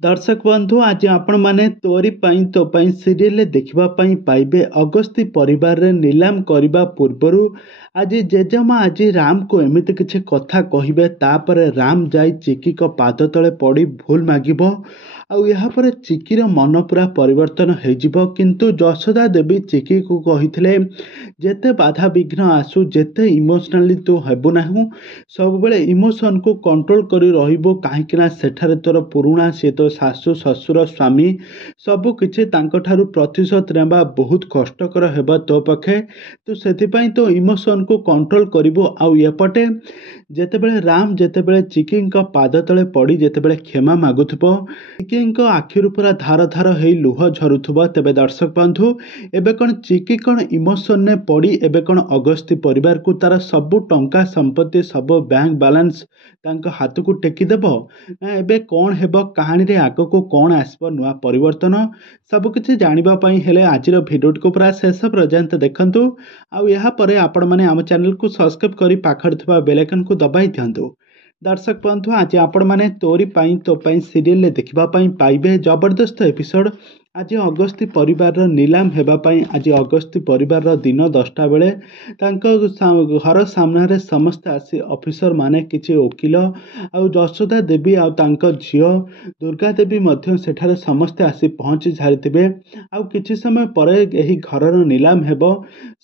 दर्शक बंधु आज आपण माने तोरी पाई तो पाई सीरियल देखिबा पाई पाइबे अगस्ती परिवार रे नीलाम करबा पूर्वरु आज जेजमा आज राम को एमिति किछि कथा कहिबे तापर राम जाई चिकी को पाद तले पड़ी भूल मागिबो आउ यहाँ पर चिकीर मन पूरा परिवर्तन हो किंतु जशोदा देवी चिकी को कही जेते बाधा विघ्न आसू जेते इमोशनाली तू हेबु नाहु सब बेले इमोशन को कंट्रोल करी रहिबो काहेकि सेठारे तोर पुरुणा सी तो शाशु ससुर स्वामी सबु किछि तांको ठारू प्रतिशोध नेबा बहुत कष्टकर हेबा तो पखे तू सेथिपाई तो इमोशन को कंट्रोल करिबो आउ एपटे जेतेबेले राम जेतेबेले चिकी पाद तले पड़ी जेतेबेले क्षमा मागुथबो चिकी आखिर पूरा धार धार हेई लुह झरुथबो तेबे दर्शक बंधु एबे कौन चिकी कौन इमोशन ने पड़ी एबे कौन अगस्ती परिवार को तार सबु टंका संपत्ति सब बैंक बैलेंस तांको हाथ को टेकी देबो ना एबे कौन हेबो कहानी रे आगो को कौन आसबो नुआ परिवर्तन सब किछि जानिबा पई हेले आजिर भिडियो को पूरा शेष पर्यंत देखंतु आउ यहाँ पर आपण माने आम चैनल को सब्सक्राइब करी पाखर थिबा बेल आइकन को दबाई दियंतु। दर्शक बंधु आज आपण माने तोरी पाई तो पाई सीरियल देखिबा पाई पाइबे जबरदस्त एपिसोड आज अगस्ती परिवार नीलाम हेबा पाई आज अगस्ती परिवार दिन 10टा बेले घर सामने समस्ते आसी ऑफिसर माने किछि वकील आउ जशोदा देवी आउ तांको झियो दुर्गा देवी मध्य सेठारे समस्ते आसी पहुंची सारिथिबे आउ किछि समय परे एही घरर नीलाम हेबो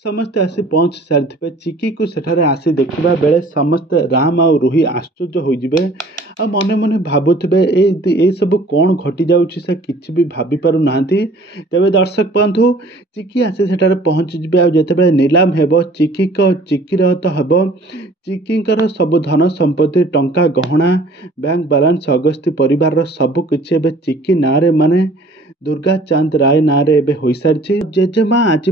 समस्ते आसी पहुंची सारिथिबे चिकी को सेठारे आसी देखिबा बेले समस्त राम आउ रूही आश्चर्य होई जिवे आ मने मने भाबुथिबे ए सब कौन घटी जाउछि से किछि भी भाबी पारु नांती तेबे दर्शक बंधु चिकी आसी सेठारे पहुंची जिबे आ जेतेबे नीलाम हेबो चिकीर तो हेबो चिकींकर सब धन संपत्ति टंका गहना बैंक बैलेंस अगस्ती परिवार सब किछि एबे चिकी नारे माने दुर्गा चांद राय नारे एबे होई सारछि जेजेमा आज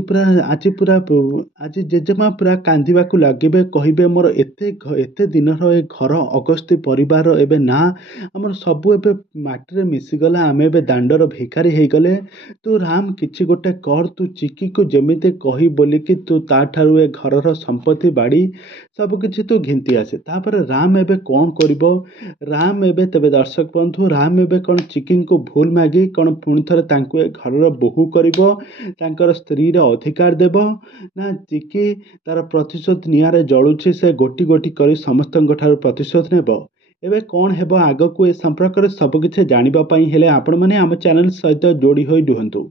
जेजेमा पूरा कांदिबा को लागिबे कहिबे मोर एते दिन ए घर अगस्ती परिवार एबे ना हमर सब एबे माटी रे मिसी गला आमे एबे दांडर भिखारी हे गले तू राम किछि गोटे कर तू चिकी को जेमिते कहि बोली कि तू ता ठारू ए घरर संपत्ति बाड़ी सब किछि तू घिंती आसे तापर राम एबे कौन करिवो राम एबे तेबे दर्शक बंधु राम एबे कौन चिकी को भूल मागी कौन पुणी थरे तांको ए घरर बोहू करिवो तांकर स्त्री रे अधिकार देबो ना चिकी तार प्रतिशोध नियारे जळुछि से गोटी गोटी करी समस्तଙ୍କ ठारू प्रतिशोध नेबो एबे कौन हेबो आगो को ए संपर्क रे सब किछि जानिबा पई हेले आपण माने हम चैनल सहित जोड़ी होई दुहंतु।